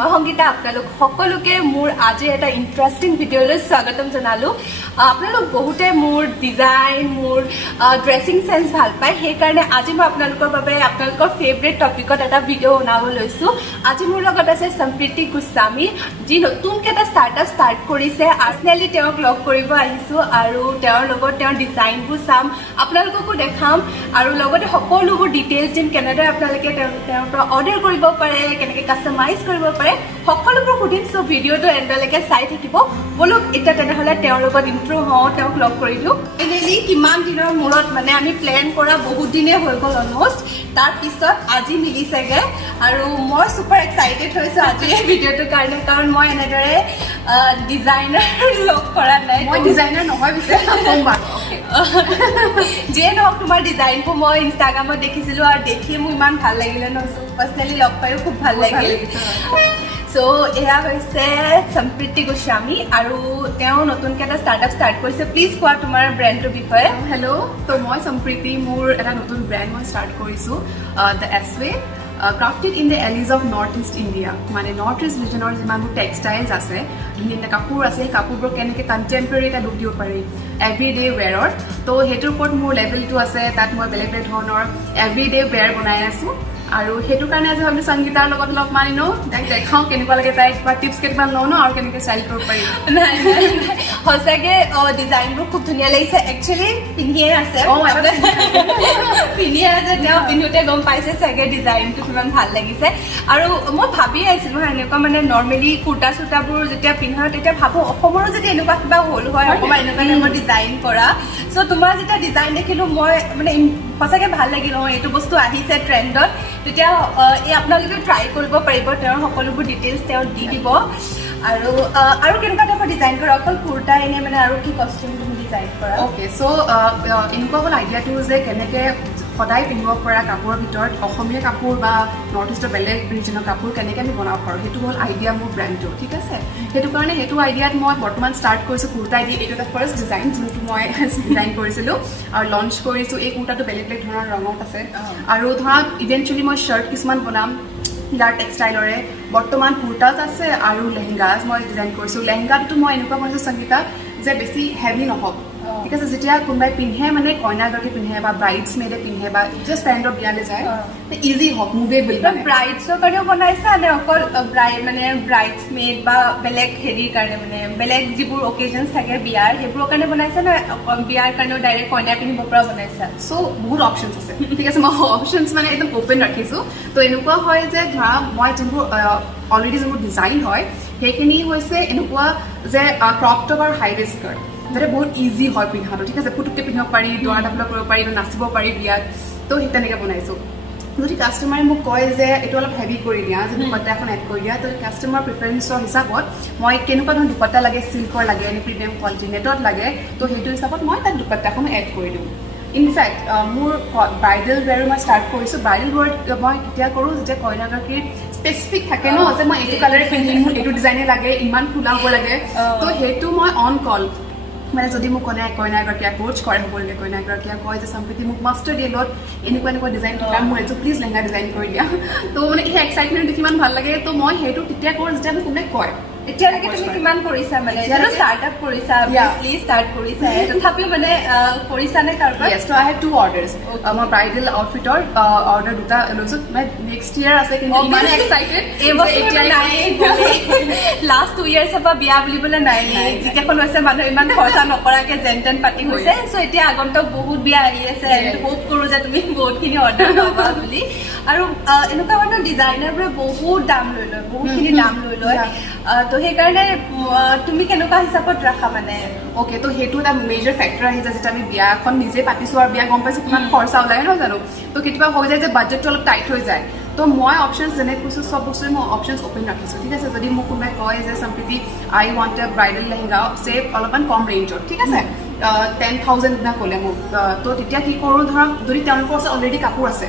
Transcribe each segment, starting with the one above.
মই সংগীতা আপোনালোক সকলোকে মোৰ আজি এটা ইন্টাৰেষ্টিং ভিডিঅ'লৈ স্বাগতম জনালো আপোনালোক বহুতে মোৰ ডিজাইন মোৰ ড্ৰেছিং সেন্স ভাল পায় সেইকাৰণে আজি মই আপোনালোকৰ বাবে আপোনালোকৰ ফেভৰেট টপিকত এটা ভিডিঅ' বনাব লৈছো আজি মোৰ লগত আছে সম্প্ৰীতি গোস্বামী যি নতুনকৈ এটা ষ্টাৰ্ট কৰিছে আৰ্চনেলি তেওঁক লগ কৰিব আহিছো আৰু তেওঁৰ লগত তেওঁৰ ডিজাইনবোৰ চাম আপোনালোককো দেখাম আৰু লগতে সকলোবোৰ ডিটেইলছ দিম কেনেদৰে আপোনালোকে তেওঁৰ পৰা অৰ্ডাৰ কৰিব পাৰে কেনেকৈ কাষ্টমাইজ কৰিব পাৰে সকলোবোৰ সুধিম সো ভিডিঅ'টো এণ্ডলৈকে চাই থাকিব বলক এতিয়া তেনেহ'লে তেওঁৰ লগত ইন্ট্ৰ হওঁ তেওঁক লগ কৰি দিওঁ এনেলি কিমান দিনৰ মূৰত মানে আমি প্লেন কৰা বহুত দিনে হৈ গ'ল অলমষ্ট তাৰপিছত আজি মিলিছেগৈ আৰু মই ছুপাৰ এক্সাইটেড হৈছোঁ আজি এই ভিডিঅ'টোৰ কাৰণে কাৰণ মই এনেদৰে ডিজাইনাৰ লগ কৰা নাই মই ডিজাইনাৰ নহয় পিছে যিয়ে নহওক তোমাৰ ডিজাইনবোৰ মই ইনষ্টাগ্ৰামত দেখিছিলোঁ আৰু দেখি মোৰ ইমান ভাল লাগিলে ন পাৰ্চনেলি লগ পায়ো খুব ভাল লাগিল সো এয়া হৈছে সম্প্ৰীতি গোস্বামী আৰু তেওঁ নতুনকৈ এটা ষ্টাৰ্ট কৰিছে প্লিজ কোৱা তোমাৰ ব্ৰেণ্ডটোৰ বিষয়ে হেল্ল' তো মই সম্প্ৰীতি মোৰ এটা নতুন ব্ৰেণ্ড মই ষ্টাৰ্ট কৰিছোঁ the essay crafted in the alleys of North East India মানে নৰ্থ ইষ্ট ৰিজনৰ যিমানবোৰ টেক্সটাইলছ আছে ধুনীয়া কাপোৰ আছে সেই কাপোৰবোৰ কেনেকৈ কণ্টেম্পৰেৰী এটা লুক দিব পাৰি এভৰিডে ৱেৰৰ তো সেইটোৰ ওপৰত মোৰ লেভেলটো আছে তাত মই বেলেগ বেলেগ ধৰণৰ এভৰিডে ৱেৰ বনাই আছোঁ আৰু সেইটো কাৰণে আজি ভাবিলোঁ সংগীতাৰ লগত অলপ মানি লওঁ তাইক দেখাওঁ কেনেকুৱা লাগে তাইক বা টিপছ কেইটামান লওঁ ন আৰু কেনেকৈ ষ্টাইল কৰিব পাৰি নাই সঁচাকৈ ডিজাইনবোৰ খুব ধুনীয়া লাগিছে একচুৱেলি পিন্ধিয়ে আছে পিন্ধিয়ে আছে তেওঁ পিন্ধোতে গম পাইছে চাগে ডিজাইনটো কিমান ভাল লাগিছে আৰু মই ভাবি আহিছিলোঁ এনেকুৱা মানে নৰ্মেলি কুৰ্তা চুৰ্তাবোৰ যেতিয়া পিন্ধা তেতিয়া ভাবোঁ অসমৰো যদি এনেকুৱা কিবা হ'ল হয় অকণমান এনেকুৱা টাইপৰ ডিজাইন কৰা চ' তোমাৰ যেতিয়া ডিজাইন দেখিলোঁ মই মানে সঁচাকৈ ভাল লাগিল অঁ এইটো বস্তু আহিছে ট্ৰেণ্ডত তেতিয়া এই আপোনালোকে ট্ৰাই কৰিব পাৰিব তেওঁৰ সকলোবোৰ ডিটেইলছ তেওঁ দি দিব আৰু কেনেকুৱা টাইপৰ ডিজাইন কৰা অকল কুৰ্তা এনেই মানে আৰু কি কষ্টিউম তুমি ডিজাইন কৰা অ'কে চ' এনেকুৱা হ'ল আইডিয়াটো যে কেনেকৈ সদায় পিন্ধিব পৰা কাপোৰৰ ভিতৰত অসমীয়া কাপোৰ বা নৰ্থ ইষ্টৰ বেলেগ ৰিজনৰ কাপোৰ কেনেকৈ আমি বনাব পাৰোঁ সেইটো হ'ল আইডিয়া মোৰ ব্ৰেণ্ডটো ঠিক আছে সেইটো কাৰণে সেইটো আইডিয়াত মই বৰ্তমান ষ্টাৰ্ট কৰিছোঁ কুৰ্তাই দি এইটো এটা ফাৰ্ষ্ট ডিজাইন যোনটো মই ডিজাইন কৰিছিলোঁ আৰু লঞ্চ কৰিছোঁ এই কুৰ্তাটো বেলেগ বেলেগ ধৰণৰ ৰঙত আছে আৰু ধৰা ইভেঞ্চুৱেলি মই শ্বাৰ্ট কিছুমান বনাম ইয়াৰ টেক্সটাইলৰে বৰ্তমান কুৰ্তাজ আছে আৰু লেহেংগাজ মই ডিজাইন কৰিছোঁ লেহেংগাটো মই এনেকুৱা কৰিছোঁ সংগীতা যে বেছি হেভি নহওক ঠিক আছে যেতিয়া কোনোবাই পিন্ধে মানে কইনাগৰাকী পিন্ধে বা ব্ৰাইডছ মেডে পিন্ধে বা জাষ্ট ফ্ৰেণ্ডৰ বিয়ালৈ যায় ইজি হওক মুভেবল ব্ৰাইডছৰ কাৰণেও বনাইছা নে অকল মানে ব্ৰাইডছ মেড বা বেলেগ হেৰিৰ কাৰণে মানে বেলেগ যিবোৰ অকেজনছ থাকে বিয়াৰ সেইবোৰৰ কাৰণে বনাইছা নে বিয়াৰ কাৰণেও ডাইৰেক্ট কইনা পিন্ধিব পৰা বনাইছা চ' বহুত অপশ্যনছ আছে ঠিক আছে মই অপশ্যনছ মানে একদম অ'পেন ৰাখিছোঁ তো এনেকুৱা হয় যে ধৰা মই যোনবোৰ অলৰেডি যোনবোৰ ডিজাইন হয় সেইখিনি হৈছে এনেকুৱা যে ক্ৰপ টপ আৰু হাই ৱেষ্ট স্কাৰ্ট যাতে বহুত ইজি হয় পিন্ধাটো ঠিক আছে পুটুককৈ পিন্ধিব পাৰি দৰা দাপলা কৰিব পাৰি নাচিব পাৰি বিয়াত তো সেই তেনেকৈ বনাইছোঁ যদি কাষ্টমাৰে মোক কয় যে এইটো অলপ হেভি কৰি দিয়া যে দুপাট্টা এখন এড কৰি দিয়া তো কাষ্টমাৰ প্ৰিফাৰেঞ্চৰ হিচাপত মই কেনেকুৱা ধৰণৰ দুপাট্টা লাগে চিল্কৰ লাগে নে প্ৰিমিয়াম কোৱালিটি নেটত লাগে তো সেইটো হিচাপত মই তাত দুপাট্টাখন এড কৰি দিওঁ ইনফেক্ট মোৰ ব্ৰাইডেল ৱেৰো মই ষ্টাৰ্ট কৰিছোঁ ব্ৰাইডেল ৱেৰ মই কেতিয়া কৰোঁ যেতিয়া কইনাগৰাকীৰ স্পেচিফিক থাকে ন যে মই এইটো কালাৰে পিন্ধিম মোৰ এইটো ডিজাইনে লাগে ইমান খোলা হ'ব লাগে তো সেইটো মই অন কল মানে যদি মোক কইনাগৰাকী এপ্ৰ'চ কৰে সকলোকে কইনাগৰাকীয়ে কয় যে সম্প্ৰীতি মোক মাষ্টাৰ্ড য়েলত এনেকুৱা ডিজাইন থকা মোৰ এইটো প্লিজ লেহেংগা ডিজাইন কৰি দিয়া তো মানে সেই এক্সাইটমেণ্ট দেখি ইমান ভাল লাগে তো মই সেইটো তেতিয়া কৰোঁ যেতিয়া মোক কোনোবাই কয় এতিয়ালৈকে তুমি কিমান কৰিছা মানে ষ্টাৰ্টআপ কৰিছা ষ্টাৰ্ট কৰিছা তথাপিও মানে কৰিছা নে কাৰোবাৰ য়েছ ত' আই হেভ 2 অৰ্ডাৰ্ছ মই ব্ৰাইডেল আউটফিটৰ অৰ্ডাৰ দুটা লৈছোঁ মানে নেক্সট ইয়েৰ আছে কিন্তু ইমান এক্সাইটেড লাষ্ট 2 ইয়াৰ্ছৰ পৰা বিয়া বুলিবলৈ নাই যিকেইখন হৈছে মানুহ ইমান খৰচা নকৰাকৈ যেন তেন পাতি হৈছে চ' এতিয়া আগন্তক বহুত বিয়া আহি আছে হোপ কৰোঁ যে তুমি বহুতখিনি অৰ্ডাৰ পাবা বুলি আৰু এনেকুৱা ধৰণৰ ডিজাইনাৰবোৰে বহুত দাম লৈ লয় বহুতখিনি দাম লৈ লয় তো সেইকাৰণে তুমি কেনেকুৱা হিচাপত ৰাখা মানে অ'কে তো সেইটো এটা মেজৰ ফেক্টৰ আহি যায় যেতিয়া আমি বিয়া এখন নিজে পাতিছোঁ আৰু বিয়া গম পাইছোঁ কিমান খৰচা ওলাই নহয় জানো তো কেতিয়াবা হৈ যায় যে বাজেটটো অলপ টাইট হৈ যায় তো মই অপশ্যনছ যেনে কৈছোঁ চব বস্তুৱে মই অপশ্যনছ অ'পেন ৰাখিছোঁ ঠিক আছে যদি মোক কোনোবাই কয় যে সম্প্ৰীতি আই ৱান্ট এ ব্ৰাইডেল লেহেংগা ছেভ অলপমান কম ৰেঞ্জত ঠিক আছে 10,000 দিনা ক'লে মোক তো তেতিয়া কি কৰোঁ ধৰক যদি তেওঁলোকৰ ওচৰত অলৰেডি কাপোৰ আছে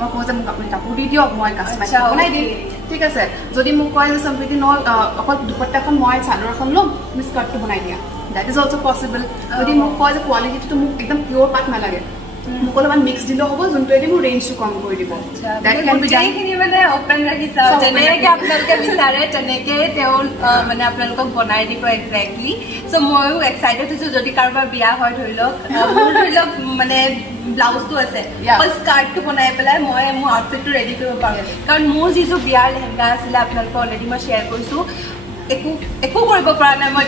মই কওঁ যে মোক আপুনি কাপোৰ দি দিয়ক মই কাষ্টমাইজ বনাই দিম ঠিক আছে যদি মোক কয় যে সম্প্ৰীতি অকল দুপাট্টাখন মই চাদৰ এখন ল'ম তুমি স্কাৰ্টটো বনাই দিয়া দেট ইজ অলছ' পচিবল যদি মোক কয় যে কোৱালিটিটো মোক একদম পিয়'ৰ পাট নালাগে মোক অলপমান মিক্স দিলেও হ'ব, যোনটোৱেদি মোৰ ৰেঞ্জটো কম কৰি দিব। That can be done. গোটেইখিনি মানে অপেন ৰাখিছা, চব open যেনেকে ৰাখিছো। আপোনালোকে বিচাৰে তেনেকে তেওঁ মানে আপোনালোকক বনাই দিব একজেক্টলি। চ' ময়ো এক্সাইটেড হৈছো, যদি কাৰোবাৰ বিয়া হয় ধৰি লওক, মোৰ ধৰি লওক মানে ব্লাউজটো আছে, অকল স্কাৰ্টটো বনাই পেলাই মই মোৰ আউটফিটটো ৰেডি কৰিব পাৰোঁ। কাৰণ মোৰ যিযোৰ বিয়াৰ লেহেংগা আছিলে আপোনালোকক অলৰেডি মই শ্বেয়াৰ কৰিছোঁ, একো কৰিব পৰা নাই মই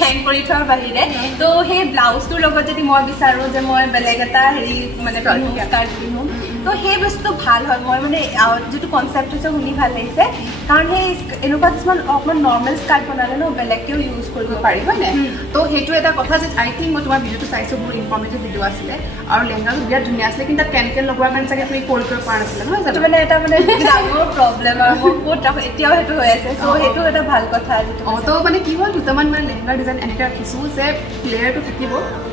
হেং কৰি থোৱাৰ বাহিৰে। ত' সেই ব্লাউজটোৰ লগত যদি মই বিচাৰোঁ যে মই বেলেগ এটা হেৰি মানে স্কাৰ্ট পিন্ধো, ত' সেই বস্তুটো ভাল হয়। মই মানে যিটো কনচেপ্ট হৈছে শুনি ভাল লাগিছে, কাৰণ সেই এনেকুৱা কিছুমান অকণমান নৰ্মেল স্কাৰ্ট বনালে ন বেলেগকেও ইউজ কৰিব পাৰি, হয় নে? তো সেইটো এটা কথা যে আই থিংক মই তোমাৰ ভিডিঅ'টো চাইছোঁ, বহুত ইনফৰ্মেটিভ ভিডিঅ' আছিলে আৰু লেহেংগাটো বিৰাট ধুনীয়া আছিলে, কিন্তু তাত কেন লগোৱাৰ কাৰণে চাগে তুমি ফ'ল্ড কৰিব পৰা নাছিলে, নহয় জানো? মানে এটা মানে ডাঙৰ প্ৰব্লেম আৰু মোৰ বহুত এতিয়াও সেইটো হৈ আছে। চ' সেইটো এটা ভাল কথা। তো মানে কি হ'ল, দুটামান মানে লেহেংগাৰ ডিজাইন এনেকৈ ৰাখিছোঁ যে ফ্লেয়াৰটো থাকিব,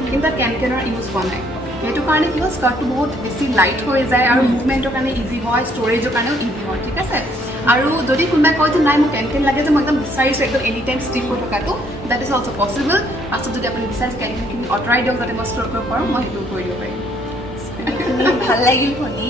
কিন্তু তাত কেনৰ ইউজ হোৱা নাই। সেইটো কাৰণে কি হ'ল, স্কাৰ্টটো বহুত বেছি লাইট হৈ যায় আৰু মুভমেণ্টৰ কাৰণে ইজি হয়, ষ্ট'ৰেজৰ কাৰণেও ইজি হয়, ঠিক আছে। আৰু যদি কোনোবাই কয় যে নাই মোক কেন লাগে যে মই একদম বিচাৰিছোঁ একদম এনি টাইম ষ্টিফ হৈ থকাটো, দেট ইজ অলছ' পচিবল। পাছত যদি আপুনি বিচাৰে কেনখিনি আঁতৰাই দিয়ক যাতে মই ষ্ট'ৰ কৰিব পাৰোঁ, মই সেইটো কৰি দিব পাৰিম। ভাল লাগিল শুনি।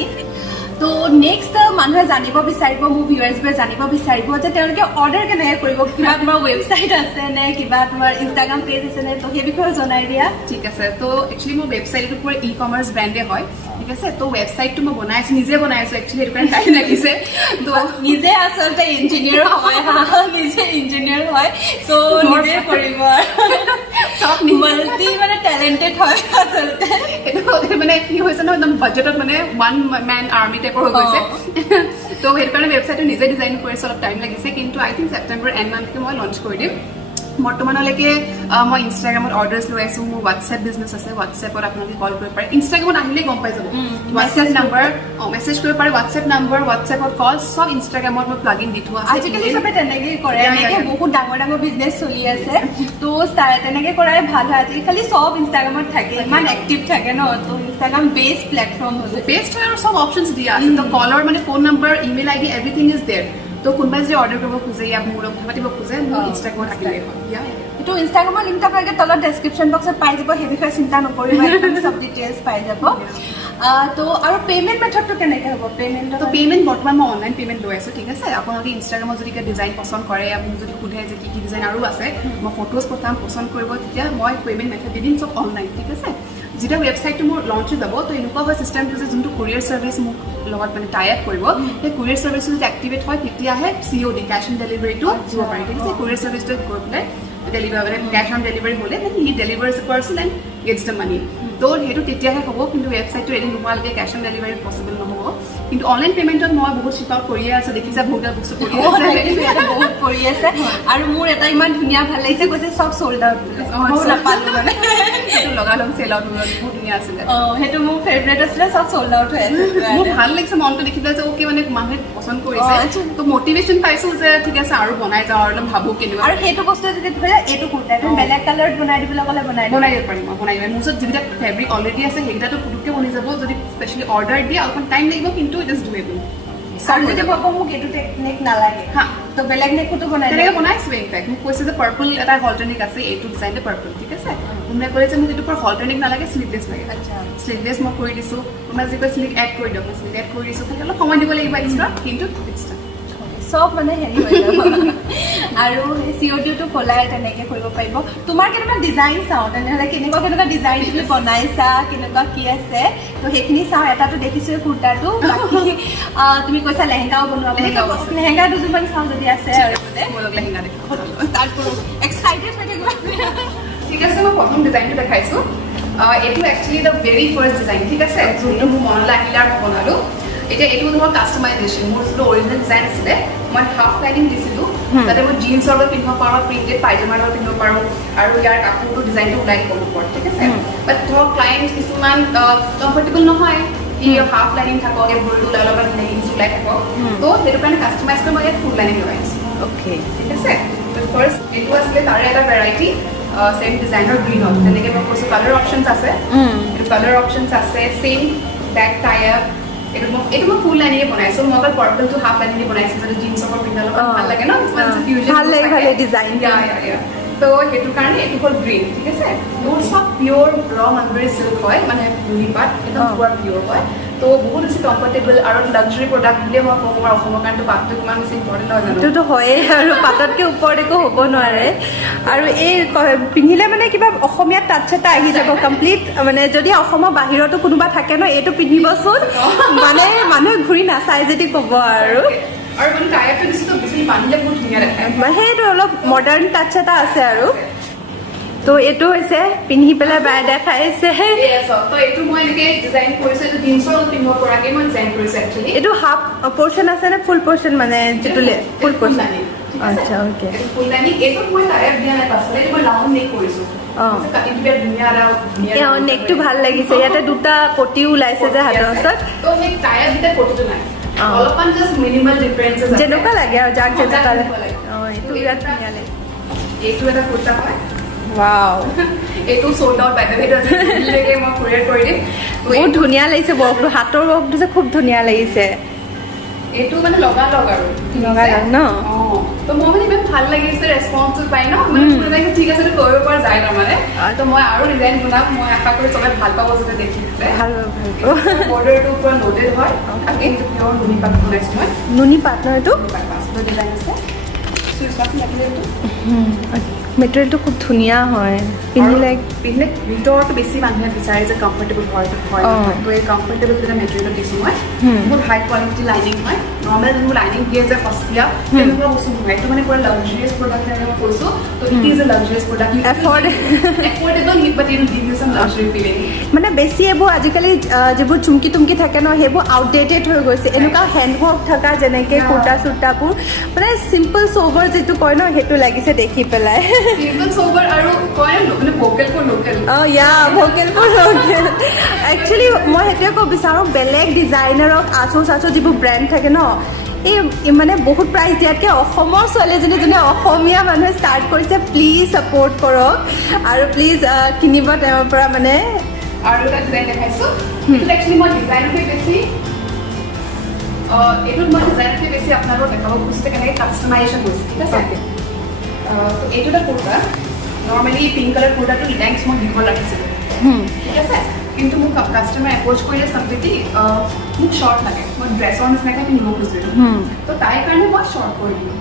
তো নেক্সট মানুহে জানিব বিচাৰিব, মোৰ ভিউৱাৰ্ছবোৰে জানিব বিচাৰিব যে তেওঁলোকে অৰ্ডাৰ কেনেকৈ কৰিব, কিবা তোমাৰ ৱেবছাইট আছে নে, কিবা তোমাৰ ইনষ্টাগ্ৰাম পেজ আছে নে, তো সেই বিষয়ে জনাই দিয়া। ঠিক আছে। তো একচুৱেলি মোৰ ৱেবছাইটটো পুৰা ই-কমাৰ্চ ব্ৰেণ্ডে হয়, ঠিক আছে। তো ৱেবছাইটটো মই বনাইছোঁ, নিজে বনাইছোঁ একচুৱেলি, সেইটো কাৰণে টাইম লাগিছে। তো নিজে আচলতে ইঞ্জিনিয়াৰ হয়, নিজে ইঞ্জিনিয়াৰ হয়, চ' নিজে কৰিব চব মাল্টি মানে টেলেণ্টেড হয় আচলতে। এইটো মানে কি হৈছে ন, একদম বাজেটত মানে ওৱান মেন আৰ্মি টাইপৰ হৈ গৈছে। তো সেইটো কাৰণে ৱেবছাইটটো নিজে ডিজাইন কৰিছোঁ, অলপ টাইম লাগিছে, কিন্তু আই থিংক ছেপ্টেম্বৰ এণ্ড মানলৈকে মই লঞ্চ কৰি দিম। বৰ্তমানলৈকে মই ইনষ্টাগ্ৰামত অৰ্ডাৰ্ছ লৈ আছোঁ, মোৰ হোৱাটছএপ বিজনেছ আছে, হোৱাটছএপত আপোনালোকে কল কৰিব পাৰে, ইনষ্টাগ্ৰামত আহিলেই গম পাই যাব। হোৱাটছএপ নাম্বাৰ মেছেজ কৰিব পাৰে, হোৱাটছএপ নাম্বাৰ, হোৱাটছএপত কল, চব ইনষ্টাগ্ৰামত মই প্লাগ ইন দি থোৱা আছে। আজিকালি চবে তেনেকেই কৰে, এনেকে বহুত ডাঙৰ ডাঙৰ বিজনেছ চলি আছে, তো তেনেকে কৰাই ভাল হয়। আজিকালি চব ইনষ্টাগ্ৰামত থাকে, ইমান এক্টিভ থাকে ন, তো ইনষ্টাগ্ৰাম বেষ্ট প্লেটফৰ্ম হৈ গৈছে। বেষ্ট হয় আৰু চব অপশ্যনছ দিয়া আছে। তো কলৰ মানে phone number, email ID, everything is দেৰ। তো কোনোবাই যদি অৰ্ডাৰ কৰিব খোজে ইয়াত মোৰ লগত পাতিব খোজে, মোৰ ইনষ্টাগ্ৰামত থাকিলে হ'ল। সেইটো ইনষ্টাগ্ৰামৰ লিংক আপোনালোকে তলত ডেছক্ৰিপশ্যন বক্সত পাই যাব, সেই বিষয়ে চিন্তা নকৰিব, চব ডিটেইলছ পাই যাব। তো আৰু পে'মেণ্ট মেথডটো কেনেকৈ হ'ব? তো পে'মেণ্ট বৰ্তমান মই অনলাইন পে'মেণ্ট লৈ আছোঁ, ঠিক আছে। আপোনালোকে ইনষ্টাগ্ৰামত যদি ডিজাইন পচন্দ কৰে, মোক যদি সোধে যে কি ডিজাইন আৰু আছে, মই ফটোজ পঠাম, পচন্দ কৰিব, তেতিয়া মই পে'মেণ্ট মেথড দি দিম, চব অনলাইন, ঠিক আছে। যেতিয়া ৱেবছাইটটো মোৰ লঞ্চ হৈ যাব, তো এনেকুৱা হয় চিষ্টেমটো যে যোনটো কুৰিয়াৰ ছাৰ্ভিচ মোক লগত মানে টাই আপ কৰিব, সেই কুৰিয়াৰ ছাৰ্ভিচটো যদি এক্টিভেট হয়, তেতিয়াহে COD কেছ অন ডেলিভাৰীটো দিব পাৰি, ঠিক আছে। কুৰিয়াৰ ছাৰ্ভিচটো গৈ পেলাই ডেলিভাৰ মানে কেছ অন ডেলিভাৰী হ'লে then he delivers the parcel and gets the money. তো সেইটো তেতিয়াহে হ'ব, কিন্তু ৱেবছাইটটো ৰেডি নোহোৱালৈকে কেছ অন ডেলিভাৰী পচিবল নহ'ব। কিন্তু অনলাইন পে'মেণ্টত মই বহুত চিপ কৰিয়ে আছোঁ, দেখিছা বহুত বস্তু কৰি বহুত কৰি আছে। আৰু মোৰ এটা ইমান ধুনীয়া ভাল লাগিছে, কৈছে চব চল্ড আউট, নাপালোঁ মানে সেইটো লগালগ চেল আউট বহুত ধুনীয়া আছিলে। সেইটো মোৰ ফেভৰেট আছিলে, চব চল্ড আউট হৈ আছে। মোৰ ভাল লাগিছে মনটো দেখি পেলাই যে অ'কে মানে মানুহে পচন্দ কৰিছে, তো মটিভেশ্যন পাইছোঁ যে ঠিক আছে আৰু বনাই যাওঁ আৰু অলপ ভাবোঁ কেনেকুৱা। আৰু সেইটো বস্তু যদি ধৰি এইটো কুৰ্তা বেলেগ কালাৰত বনাই দিবলৈ ক'লে বনাই দিব পাৰিম, মই বনাই দিম। মোৰ ওচৰত যিকেইটা ফেব্ৰিক অলৰেডি আছে সেইকেইটাতো পুটুককৈ বনি যাব, যদি স্পেচিয়েলি অৰ্ডাৰ দিয়ে অলপমান টাইম লাগিব, কিন্তু ইট ইজ ডুৱেবল। আৰু যদি ভাবো মোক এইটো টেকনিক নালাগে, হা, তো বেলেগ নেকোতো বনাই তেনেকৈ বনাইছোঁ। ইনফেক্ট মোক কৈছে যে পাৰ্পল এটা হলটেনিক আছে, এইটো ডিজাইনটো পাৰ্পল, ঠিক আছে। কোনোবাই ক'লে যে মোক এইটো পৰা হলটেনিক নালাগে, শ্লিভলেছ লাগে। আচ্ছা, শ্লিভলেছ মই কৰি দিছোঁ। কোনোবাই যদি কয় শ্লিভ এড কৰি দিয়ক, মই শ্লিভ এড কৰি দিছোঁ। খালি অলপ সময় দিব লাগিব এক্সট্ৰা, কিন্তু এক্সট্ৰা চব মানে হেৰি হৈ যাব। আৰু CODটো খোলাই তেনেকৈ কৰিব পাৰিব। তোমাৰ কেনেকুৱা ডিজাইন চাওঁ, তেনেহ'লে কেনেকুৱা ডিজাইন তুমি বনাইছা, কেনেকুৱা কি আছে, তো সেইখিনি চাওঁ। এটাতো দেখিছোঁ কুৰ্তাটো, বাকী তুমি কৈছা লেহেংগাও বনোৱা, লেহেংগা দুযোৰমান চাওঁ যদি আছে। আৰু লেহেংগা দেখাওঁ, ষ্টাৰ্ট কৰোঁ, এক্সাইটেড হৈ থাকিব। ঠিক আছে। মই প্ৰথম ডিজাইনটো দেখাইছোঁ। এইটো actually the very first design, ঠিক আছে, যোনটো মোৰ মনলৈ আহিলে আৰু বনালোঁ। এতিয়া এইটো তোমাৰ কাষ্টমাইজেশ্যন, মোৰ যিটো অৰিজিনেল ডিজাইন আছিলে, মই হাফ লাইনিং দিছিলোঁ, যাতে মই জিন্সৰ লগত পিন্ধিব পাৰোঁ, প্ৰিণ্টেড পাইজামাৰ লগত পিন্ধিব পাৰোঁ, আৰু ইয়াৰ কাপোৰটো ডিজাইনটো ওলাই দিব ওপৰত, ঠিক আছে। বাট ধৰক ক্লাইণ্ট কিছুমান কমফৰ্টেবল নহয় কি হাফ লাইনিং থাকক, এই ভৰিটো ওলাই লগত লেগিংছ ওলাই থাকক, তো সেইটো কাৰণে কাষ্টমাইজ কৰি মই ইয়াত ফুল লাইনিং লগাইছোঁ। অ'কে, ঠিক আছে। তো ফাৰ্ষ্ট এইটো আছিলে তাৰে এটা ভেৰাইটি, চেম ডিজাইনৰ গ্ৰীণত। তেনেকৈ মই কৈছোঁ কালাৰ অপশ্যনছ আছে, এইটো কালাৰ অপশ্যনছ আছে, চেম বেক টাই আপ। এইটো মই ফুল লাইনিঙে বনাইছোঁ। মই অকল পাৰ্পলটো হাফ লাইনিঙে বনাইছোঁ, যাতে জিন্সৰ পিন্ধাৰ লগত ভাল লাগে ন, ভাল লাগে ডিজাইন। তো সেইটো কাৰণে এইটো হ'ল গ্ৰীণ ঠিক আছে মোৰ চব পিয়'ৰ ৰ মালবেৰী চিল্ক হয় মানে নুনি পাট একদম পুৰা পিয়'ৰ হয় তো বহুত বেছি কমফৰ্টেবল আৰু লাক্সাৰী প্ৰডাক্ট বুলিয়ে মই কওঁ আমাৰ অসমৰ কাৰণেতো পাটটো কিমান বেছি ইম্পৰ্টেণ্ট নহয় জানো এইটোতো হয়েই আৰু পাততকৈ ওপৰত একো হ'ব নোৱাৰে আৰু এই পিন্ধিলে মানে কিবা অসমীয়া টাচ এটা আহি যাব কমপ্লিট মানে যদি অসমৰ বাহিৰতো কোনোবা থাকে ন এইটো পিন্ধিবচোন মানে মানুহে ঘূৰি নাচায় যদি ক'ব আৰু মানে টাইপটো দিছোঁ বেছি বান্ধিলে বহুত ধুনীয়া দেখায় সেইটো অলপ মডাৰ্ণ টাচ এটা আছে আৰু তো এইটো হৈছে পিন্ধি পেলাই বাই দেখাইছে তো এইটো মই এনেকৈ ডিজাইন কৰিছোঁ এইটো জিন্সৰ লগত পিন্ধিব পৰাকৈ মই ডিজাইন কৰিছোঁ একচুৱেলি এইটো হাফ পৰ্চন আছে নে ফুল পৰ্চন মানে যিটো ফুল পৰ্চন আচ্ছা অ'কে ফুল লাইনিং এইটো মই টাইপ দিয়া নাই পাছলে এইটো মই ৰাউণ্ড নেক কৰিছোঁ কাটিংটো ধুনীয়া নেকটো ভাল লাগিছে ইয়াতে দুটা পটি ওলাইছে যে হাতৰ ওচৰত তো সেই টায়াৰ দুটা পটিটো নাই অলপমান জাষ্ট মিনিমাল ডিফাৰেঞ্চেছ যেনেকুৱা লাগে আৰু যাক যেনেকুৱা লাগে এইটো বিৰাট ধুনীয়া লাগে এইটো এটা কুৰ্তা হয় ৱাও এইটো চ'ল্ড আউট পাই সেইটো আজিলৈকে মই কুৰিয়াৰ কৰি দিম বহুত ধুনীয়া লাগিছে ৱৰ্কটো হাতৰ ৱৰ্কটো যে খুব ধুনীয়া লাগিছে এইটো মানে লগা লগ আৰু লগা লগ ন তো মই মানে ইমান ভাল লাগিছে ৰেছপন্সটো পাই ন মানে ঠিক আছে কৰিব পৰা যায় তাৰমানে তো মই আৰু ডিজাইন বনাম মই আশা কৰি চবে ভাল পাব যাতে দেখি ভাল বৰ্ডাৰটো পুৰা লোডেড হয় এইটো পিয়ৰ নুনি পাট বনাইছোঁ মই নুনি পাট ন এইটো ডিজাইন আছে মেটেৰিয়েলটো খুব ধুনীয়া হয় পিন্ধিলে ভিতৰতো বেছি মানুহে বিচাৰে যে কমফৰ্টেবল হয় তো এই কমফৰ্টেবল এটা মেটেৰিয়েলত দিছোঁ মই বহুত হাই কোৱালিটি লাইনিং হয় নৰ্মেল যোনবোৰ লাইনিং দিয়ে যে সস্তীয়া তেনেকুৱা বস্তু নহয় এইটো মানে পুৰা লাক্সাৰিয়াছ প্ৰডাক্ট যেনেকৈ মই কৈছোঁ তো it is a luxurious product affordable but it give you some luxury feeling মানে বেছি এইবোৰ আজিকালি যিবোৰ চুমকি তুমকি থাকে ন সেইবোৰ আউটডেটেড হৈ গৈছে এনেকুৱা হেণ্ডৱৰ্ক থকা যেনেকৈ কুৰ্তা চুৰ্তাবোৰ মানে চিম্পল চোবৰ যিটো কয় ন সেইটো লাগিছে দেখি পেলাই চিম্পল চোবৰ আৰু কয় মানে vocal for local vocal for local actually মই সেইটোৱে ক'ব বিচাৰোঁ বেলেগ ডিজাইনাৰক আচো যিবোৰ ব্ৰেণ্ড থাকে ন এই মানে বহুত প্ৰাইচ দিয়াতকৈ অসমৰ ছোৱালীজনী যোনে অসমীয়া মানুহে ষ্টাৰ্ট কৰিছে প্লিজ ছাপোৰ্ট কৰক আৰু প্লিজ কিনিব তেওঁৰ পৰা মানে আৰু এটা ডিজাইন দেখাইছোঁ এইটো একচুৱেলি মই ডিজাইনতকৈ বেছি এইটোত মই ডিজাইনতকৈ বেছি আপোনালোকক দেখাব খুজিছে কেনেকৈ কাষ্টমাইজেশ্যন হৈছে ঠিক আছে এইটো এটা কুৰ্তা নৰ্মেলি পিংক কালাৰ কুৰ্তাটো লেংথ মই দীঘল ৰাখিছিলোঁ ঠিক আছে কিন্তু মোক কাষ্টমাৰ এপ্ৰ'চ কৰিলে চামপ্লিটি মোক শ্বৰ্ট লাগে মই ড্ৰেছৰ নিচিনাকৈ পিন্ধিব খুজিছিলোঁ তো তাইৰ কাৰণে মই শ্বৰ্ট কৰি দিলোঁ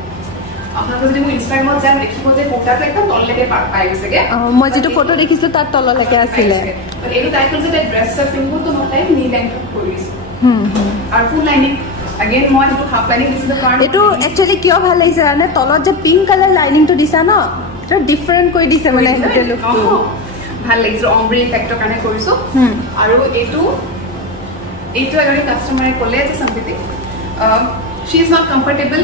আপোনালোকে যদি মোৰ ইনষ্টাগ্ৰামত যায় দেখিব যে কুৰ্তাটো একদম তললৈকে পাই গৈছেগৈ মই যিটো ফটো দেখিছিলোঁ তাত তললৈকে আছিলে এইটো তাই কৈছে যে ড্ৰেছ পিন্ধিব তো মই তাই নি লেংথত কৰি দিছোঁ আৰু ফুল লাইনিং আগেইন মই সেইটো হাফ লাইনিং দিছিলোঁ কাৰণ এইটো একচুৱেলি কিয় ভাল লাগিছে জানে তলত যে পিংক কালাৰ লাইনিংটো দিছা ন এইটো ডিফাৰেণ্ট কৰি দিছে মানে গোটেই লুকটো ভাল লাগিছে অম্ব্ৰি ইফেক্টৰ কাৰণে কৰিছোঁ আৰু এইটো এগৰাকী কাষ্টমাৰে ক'লে যে completely she is not comfortable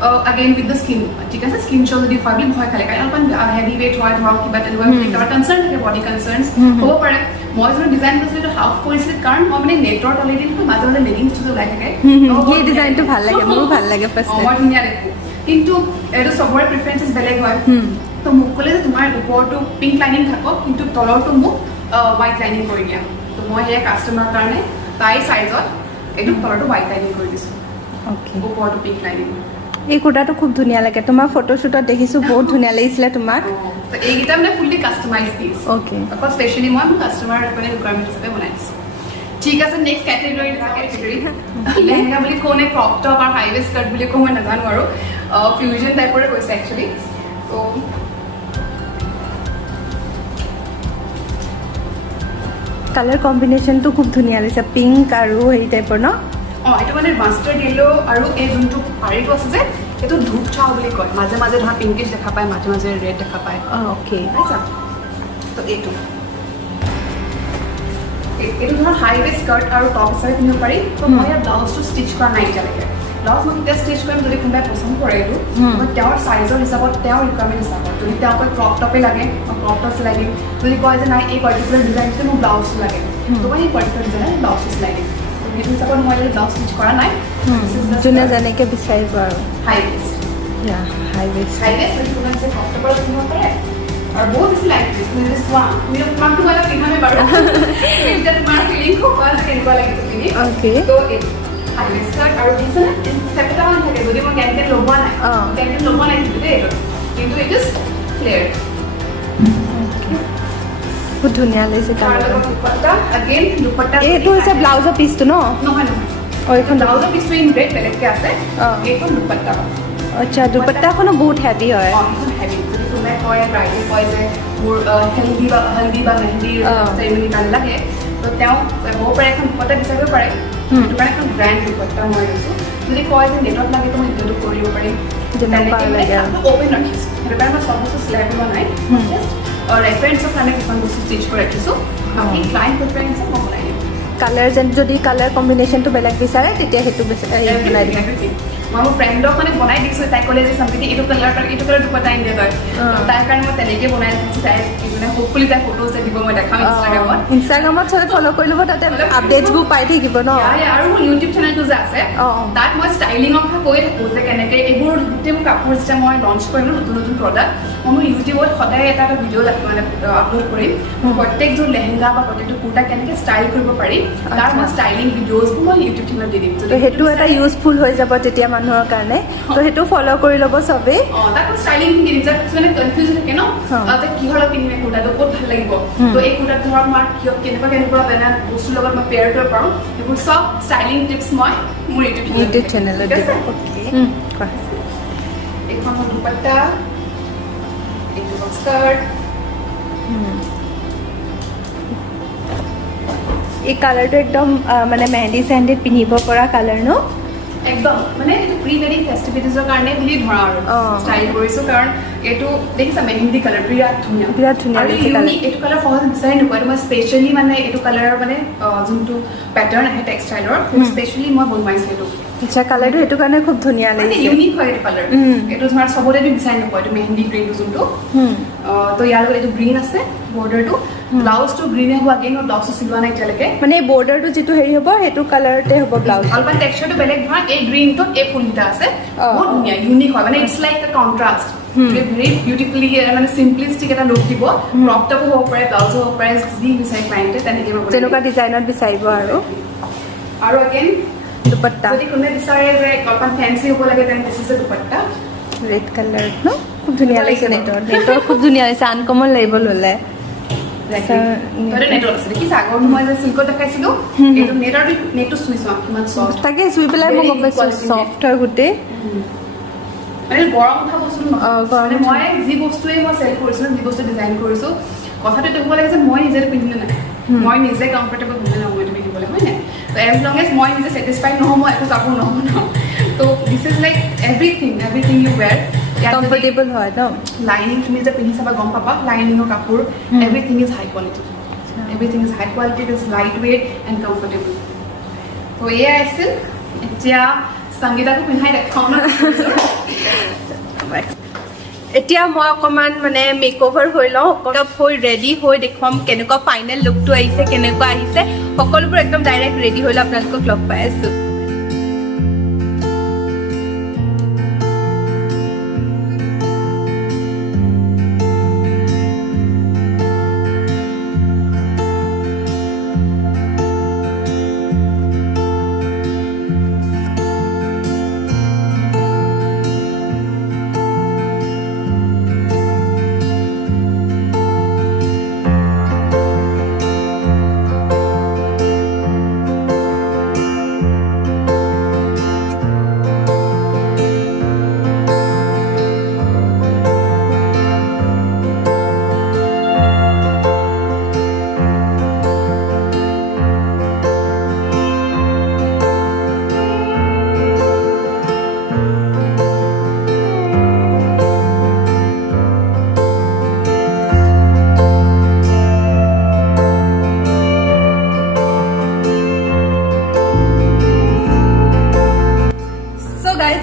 again with the skin ঠিক আছে স্কিন শ্বো যদি হয় বুলি ভয় খালে কাৰণ অলপমান হেভি ৱেইট হয় ধৰক কিবা তেনেকুৱা কনচাৰ্ণ থাকে বডি কনচাৰ্ণ হ'ব পাৰে মই যোনটো ডিজাইন কৰিছিলোঁ এইটো হাফ কৰিছিলোঁ কাৰণ মই মানে নেটৰ তলেদি মাজে মাজে লেগিংছটো ওলাই থাকে সেই ডিজাইনটো ভাল লাগে মোৰো ভাল লাগে মই ধুনীয়া দেখোঁ কিন্তু এইটো চবৰে প্ৰিফাৰেঞ্চেছ বেলেগ হয় তো মোক ক'লে যে তোমাৰ ওপৰটো পিংক লাইনিং থাকক কিন্তু তলৰটো মোক হোৱাইট লাইনিং কৰি দিয়া তো মই সেয়া কাষ্টমাৰৰ কাৰণে তাইৰ চাইজত এইটো তলৰটো হোৱাইট লাইনিং কৰি দিছোঁ ওপৰটো পিংক লাইনিং এই কুৰ্তাটো খুব ধুনীয়া লাগে তোমাৰ ফটোশ্বুটত দেখিছোঁ বহুত ধুনীয়া লাগিছিলে তোমাক এইকেইটা মানে ফুল্লি কাষ্টমাইজ পিচ অকল স্পেচিয়েলি মই মোৰ কাষ্টমাৰ মানে ৰিকুৱাৰমেণ্ট হিচাপে বনাই দিছোঁ ঠিক আছে নেক্সট কেটেগৰী লেহেংগা বুলি কওঁ নে ক্ৰপ টপ আৰু হাইৱে স্কাৰ্ট বুলি কওঁ মই নাজানো আৰু ফিউজন টাইপৰে কৈছে একচুৱেলি ত' কালাৰ কম্বিনেশ্যনটো খুব ধুনীয়া লাগিছে পিংক আৰু হেৰি টাইপৰ ন এইটো মানে মাষ্টাৰ্ড য়েল্লো আৰু এই যোনটো পাৰীটো আছে যে এইটো ধূপ চাও বুলি কয় মাজে মাজে ধৰা পিংকিছ দেখা পায় মাজে মাজে ৰেড দেখা পায় অ'কে পাইছা তো এইটো ধৰ হাইৱে স্কাৰ্ট আৰু টপ হিচাপে পিন্ধিব পাৰি তো মই ইয়াৰ ব্লাউজটো ষ্টিচ কৰা নাই এতিয়ালৈকে ব্লাউজ মই কেতিয়া ষ্টিচ কৰিম যদি কোনোবাই পচন্দ কৰে এইটো মই তেওঁৰ চাইজৰ হিচাপত তেওঁৰ ৰিকুৱাৰমেণ্ট হিচাপত যদি তেওঁক ক্ৰপ টপে লাগে মই ক্ৰপ টপ চিলাই দিম যদি কয় যে নাই এই পাৰ্টিকুলাৰ ডিজাইনটোতে মোক ব্লাউজটো লাগে তো মই সেই পাৰ্টিকুলাৰ ডিজাইনত ব্লাউজটো চিলাই দিম সেইটো হিচাপত মই ব্লাউজ ষ্টিচ কৰা নাই যোনে যেনেকৈ বিচাৰিব আৰু হাই ৱেষ্ট ক্ৰপ টপৰ পিন্ধিব পাৰে আৰু বহুত বেছি লাইট চোৱা তোমাকতো মই পিন্ধামে বাৰু এতিয়া তোমাৰ ফিলিং খুব কেনেকুৱা লাগিছে পিন্ধি তো হাইৱে স্কাৰ্ট আৰু দেখিছেনে চেপেটামান থাকে যদি মই কেনকেন লগোৱা নাই কেনকেন লগোৱা নাই কিন্তু দেই এইটো কিন্তু ইট ইজ ফ্লেয়াৰ বহুত ধুনীয়া লাগিছে তাৰ কালাৰটো লগত দুপাট্টা এগেইন দুপাট্টা এইটো হৈছে ব্লাউজৰ পিচটো ন নহয় নহয় অঁ এইখন ব্লাউজৰ পিছটো ইন ৰেড বেলেগকৈ আছে এইখন দুপাট্টা আচ্ছা দুপাট্টাখনো বহুত হেভি হয় এইখন হেভি যদি কোনোবাই কয় ব্ৰাইডে কয় যে মোৰ হলদি বা মেহেন্দিৰ চেৰিমনি কাৰণে লাগে তো তেওঁ হ'ব পাৰে এখন দুপাট্টা বিচাৰিব পাৰে সেইটো কাৰণে এখন গ্ৰেণ্ড দুপাট্টা মই লৈছোঁ যদি কয় যে নেটত লাগে তো মই নেটতো কৰিব পাৰিম অ'পেন ৰাখিছোঁ সেইটো কাৰণে মই চব বস্তু চিলাই কৰিব নাই ৰেফাৰেঞ্চৰ কাৰণে কিছুমান বস্তু ষ্টিচ কৰি ৰাখিছোঁ বাকী ক্লাইণ্ট প্ৰিফাৰেঞ্চত মই বনাই দিম কালাৰ যেন যদি কালাৰ কম্বিনেশ্যনটো বেলেগ বিচাৰে তেতিয়া সেইটো বনাই দিম মই মোৰ ফ্ৰেণ্ডক মানে বনাই দিছোঁ তাই ক'লে যে চামপিটি এইটো কালাৰ দুপাট্টা আনি দিয়া তই তাৰ কাৰণে মই তেনেকৈ বনাই ৰাখিছোঁ তাই মানে হোপফুলি তাই ফটোজ দিব মই দেখাম ইনষ্টাগ্ৰামত চবে ফ'ল' কৰি ল'ব তাতে আপডেটছবোৰ পাই থাকিব ন আৰু মোৰ ইউটিউব চেনেলটো যে আছে তাত মই ষ্টাইলিঙৰ কথা কৈ থাকোঁ যে কেনেকৈ এইবোৰ গোটেইবোৰ কাপোৰ যেতিয়া মই লঞ্চ কৰিম নতুন নতুন প্ৰডাক্ট মই মোৰ ইউটিউবত সদায় এটা ভিডিঅ' মানে আপলোড কৰিম প্ৰত্যেকযোৰ লেহেংগা বা প্ৰত্যেকটো কুৰ্তা কেনেকৈ ষ্টাইল কৰিব পাৰি তাৰ মই ষ্টাইলিং ভিডিঅ'জবোৰ মই ইউটিউব চেনেলত দি দিম তো সেইটো এটা ইউজফুল হৈ যাব তেতিয়া মানুহৰ কাৰণে তো সেইটো ফ'ল' কৰি ল'ব চবেই তাত মই ষ্টাইলিং দি দিম যে কিছুমানে কনফিউজ থাকে ন যে কিহৰ লগত পিন্ধিম এই কুৰ্তাটো ক'ত ভাল লাগিব তো এই কুৰ্তাটো ধৰক মই কেনেকুৱা বেনা বস্তুৰ লগত মই পেয়াৰ কৰিব পাৰোঁ সেইবোৰ চব ষ্টাইলিং টিপছ মই মোৰ ইউটিউব চেনেলত এইখন মোৰ দুপাট্টা এইটো স্কাৰ্ট এই কালাৰটো একদম মানে মেহেন্দি চেহেন্দিত পিন্ধিব পৰা কালাৰ ন একদম মানে এইটো প্ৰি ৱেডিং ফেষ্টিভিটিজৰ কাৰণে বুলি ধৰা আৰু ষ্টাইল কৰিছোঁ কাৰণ এইটো দেখিছা মেহেন্দি কালাৰ বিৰাট ধুনীয়া আৰু এইটো কালাৰ সহজে বিচাৰি নোপোৱা এইটো মই স্পেচিয়েলি মানে এইটো কালাৰৰ মানে যোনটো পেটাৰ্ণ আহে টেক্সটাইলৰ স্পেচিয়েলি মই বনোৱাইছোঁ এইটো আচ্ছা কালাৰটো সেইটো কাৰণে খুব ধুনীয়া লাগিছে ইউনিক হয় এইটো কালাৰ এইটো ধৰা চবতে বিচাৰি নোপোৱা এইটো মেহেন্দি গ্ৰীণটো যোনটো তো ইয়াৰ লগত এইটো গ্ৰীণ আছে বৰ্ডাৰটো ব্লাউজটো গ্ৰীণে হ'ব আগেই মই ব্লাউজটো চিলোৱা নাই এতিয়ালৈকে মানে এই বৰ্ডাৰটো যিটো হেৰি হ'ব সেইটো কালাৰতে হ'ব ব্লাউজ অলপমান টেক্সচাৰটো বেলেগ ধৰা এই গ্ৰীণটোত এই ফুলকেইটা আছে বহুত ধুনীয়া ইউনিক হয় মানে it's like a contrast very beautifully মানে চিম্পলিষ্টিক এটা লুক দিব ক্ৰপ টপো হ'ব পাৰে ব্লাউজো হ'ব পাৰে যি বিচাৰি ক্লাইণ্টে তেনেকৈ যেনেকুৱা ডিজাইনত বিচাৰিব আৰু এগেইন দুপাট্টা যদি কোনোবাই বিচাৰে যে অলপমান ফেঞ্চি হ'ব লাগে তেনে this is a dupatta red colour ন খুব ধুনীয়া লাগিছে নেটৰ খুব ধুনীয়া লাগিছে আনকমন লাগিব ল'লে নেটত আছে দেখিছা আগৰ মই যে চিল্কত দেখাইছিলোঁ এইটো নেটটো চুইছোঁ কিমান চফ্ট তাকে চুই পেলাই মই গম পাইছোঁ চফ্ট হয় গোটেই মানে গৰম উঠা বস্তু নহয় মই যি বস্তুৱে মই চেল কৰিছোঁ যি বস্তু ডিজাইন কৰিছোঁ কথাটো এইটো হ'ব লাগে যে মই নিজে পিন্ধিলে নাই মই নিজে কমফৰ্টেবল হ'লে নহয় এইটো পিন্ধিবলৈ হয় নাই তো এজ লং এজ মই নিজে ছেটিছফাইড নহ'ব মই একো কাপোৰ নহ'ব ন তো this is like everything you wear comfortable হয় ন লাইনিং তুমি যে পিন্ধি চাবা গম পাবা লাইনিঙৰ কাপোৰ everything is high quality everything is high quality is lightweight and comfortable তো এয়াই আছিল এতিয়া সংগীতাকো পিন্ধাই দেখাওঁ ন এতিয়া মই অকণমান মানে মেকঅভাৰ হৈ লওঁ হৈ ৰেডি হৈ দেখুৱাম কেনেকুৱা ফাইনেল লুকটো আহিছে কেনেকুৱা আহিছে সকলোবোৰ একদম ডাইৰেক্ট ৰেডি হৈ লৈ আপোনালোকক লগ পাই আছোঁ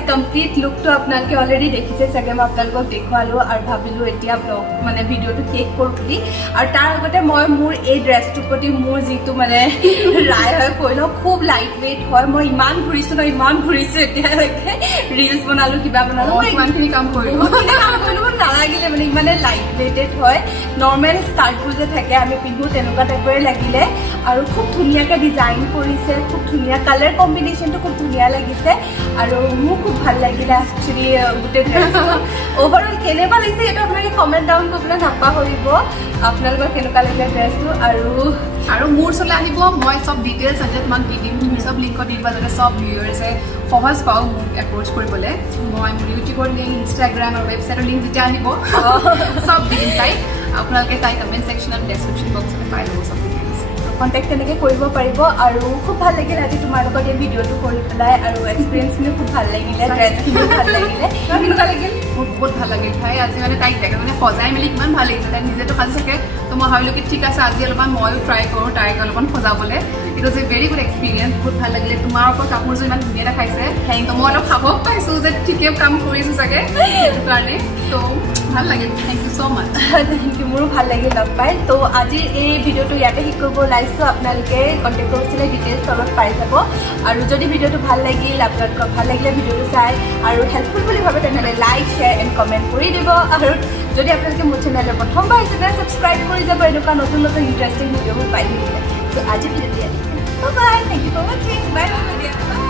কমপ্লিট লুকটো আপোনালোকে অলৰেডি দেখিছে চাগে মই আপোনালোকক দেখুৱালোঁ আৰু ভাবিলোঁ এতিয়া ব্লগ মানে ভিডিঅ'টো শেষ কৰোঁ বুলি আৰু তাৰ আগতে মই মোৰ এই ড্ৰেছটোৰ প্ৰতি মোৰ যিটো মানে ৰায় হয় কৈ লওঁ খুব লাইট ৱেইট হয় মই ইমান ঘূৰিছোঁ এতিয়ালৈকে ৰিলছ বনালোঁ কিবা বনালোঁ মই ইমানখিনি কাম কৰিলোঁ মোৰ নালাগিলে মানে ইমানে লাইট ৱেইটেড হয় নৰ্মেল স্কাৰ্টবোৰ যে থাকে আমি পিন্ধোঁ তেনেকুৱা টাইপৰে লাগিলে আৰু খুব ধুনীয়াকৈ ডিজাইন কৰিছে খুব ধুনীয়া কালাৰ কম্বিনেশ্যনটো খুব ধুনীয়া লাগিছে আৰু মোৰ খুব ভাল লাগিলে একচুৱেলি গোটেই ড্ৰেছটো অভাৰঅল কেনেকুৱা লাগিছে এইটো আপোনালোকে কমেণ্ট ডাউন কৰিবলৈ নাপাহৰিব আপোনালোকৰ কেনেকুৱা লাগিলে ড্ৰেছটো আৰু মোৰ ওচৰলৈ আহিব মই চব ডিটেইলছ আজি তোমাক দি দিম তুমি চব লিংকত দি দিবা যাতে চব ভিউৱাৰ্ছে সহজ পাওঁ মোক এপ্ৰ'চ কৰিবলৈ মই মোৰ ইউটিউবৰ লিংক ইনষ্টাগ্ৰাম আৰু ৱেবছাইটৰ লিংক যেতিয়া আহিব চব দি দিম তাই আপোনালোকে তাই কমেণ্ট ছেকশ্যনত ডেছক্ৰিপশ্যন বক্সতে পাই ল'ব চব ডিটেইলছ কণ্টেক্ট তেনেকৈ কৰিব পাৰিব আৰু খুব ভাল লাগিল আজি তোমাৰ লগত এই ভিডিঅ'টো কৰি পেলাই আৰু এক্সপিৰিয়েঞ্চখিনিও খুব ভাল লাগিলে ড্ৰেছখিনিও ভাল লাগিলে কেনেকুৱা লাগিল মোৰ বহুত ভাল লাগিল ভাই আজি মানে তাইক দেখা মানে সজাই মেলি কিমান ভাল লাগিছে তাই নিজেতো সাজি থাকে তো মই ভাবিলোঁ কি ঠিক আছে আজি অলপমান ময়ো ট্ৰাই কৰোঁ তাইক অলপমান সজাবলৈ it was a very good experience বহুত ভাল লাগিলে তোমাৰ ওপৰত কাপোৰযোৰ ইমান ধুনীয়া দেখাইছে তো মই অলপ সাহস পাইছোঁ যে ঠিকে কাম কৰিছোঁ চাগে সেইটো কাৰণে তো ভাল লাগিল thank you so' much thank you মোৰো ভাল লাগিল লগ পাই তো আজি এই ভিডিঅ'টো ইয়াতে শেষ কৰিব ওলাইছোঁ আপোনালোকে কণ্টেক্ট কৰিছিলে ডিটেইলছ তলত পাই যাব আৰু যদি ভিডিঅ'টো ভাল লাগিল আপোনালোকৰ ভাল লাগিলে ভিডিঅ'টো চাই আৰু হেল্পফুল বুলি ভাবে তেনেহ'লে লাইক শ্বেয়াৰ এণ্ড কমেণ্ট কৰি দিব আৰু যদি আপোনালোকে মোৰ চেনেললৈ প্ৰথমবাৰ আহিছে তেনে ছাবস্ক্ৰাইব কৰি যাব এনেকুৱা নতুন নতুন ইণ্টাৰেষ্টিং ভিডিঅ'বোৰ পাই থাকিলে তো আজি ভিডিঅ'টো বাই থেংক ইউ ফৰ ৱাচিং বাই বাই